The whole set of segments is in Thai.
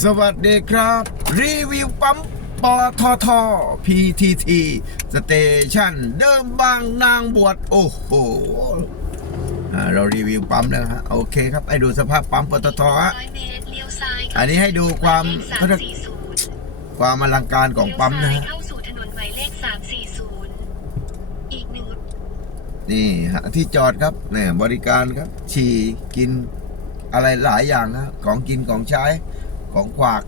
สวัสดีครับ รีวิวปั๊มปทท PTT สเตชันเดิมบางนางบวชโอ้โหอ่าเรารีวิวปั๊มแล้วฮะโอเคครับให้ดูสภาพปั๊มปตทฮะร้อยเมตรเลี้ยวซ้ายอันนี้ให้ดูความสามสี่ศูนย์ความอลังการของปั๊มนะเลี้ยวซ้ายฮะเข้าสู่ถนนหมายเลขสามสี่ศูนย์อีกหนึ่งนี่ฮะที่จอดครับเนี่ยบริการครับ ฉี่กินอะไรหลายอย่างฮะของกินของใช้ ของฝาก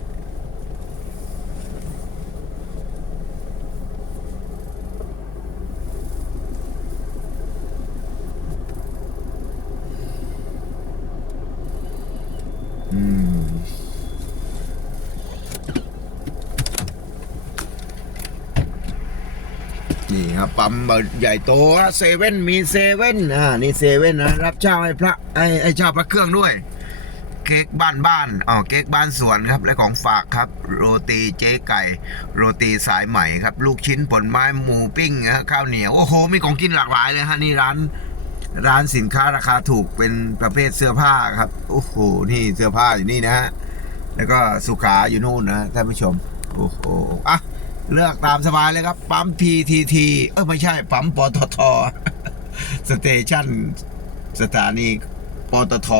อืม นี่ครับปั๊มใหญ่โตฮะเซเว่นมีเซเว่นอ่านี่เซเว่นนะ รับเช่าให้พระไอ้ไอ้เช่าพระเครื่องด้วย เค้กบ้านบ้านอ๋อเค้กบ้านสวนครับ และของฝากครับ โรตีเจ๊ไก่ โรตีสายใหม่ครับ ลูกชิ้นผลไม้หมูปิ้งนะข้าวเหนียว โอ้โห มีของกินหลากหลายเลยฮะนี่ร้าน ร้านสินค้าราคาถูกเป็นประเภทเสื้อผ้าครับ โอ้โห นี่เสื้อผ้าอยู่นี่นะฮะ แล้วก็สุขาอยู่นู่นนะท่านผู้ชม โอ้โห อะ เลือกตามสบายเลยครับ ปั๊ม PTT เออไม่ใช่ ปั๊มปตทสเตชันสถานีปตท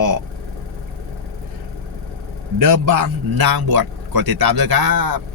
เดิมบางนางบวชกดติดตามด้วยครับ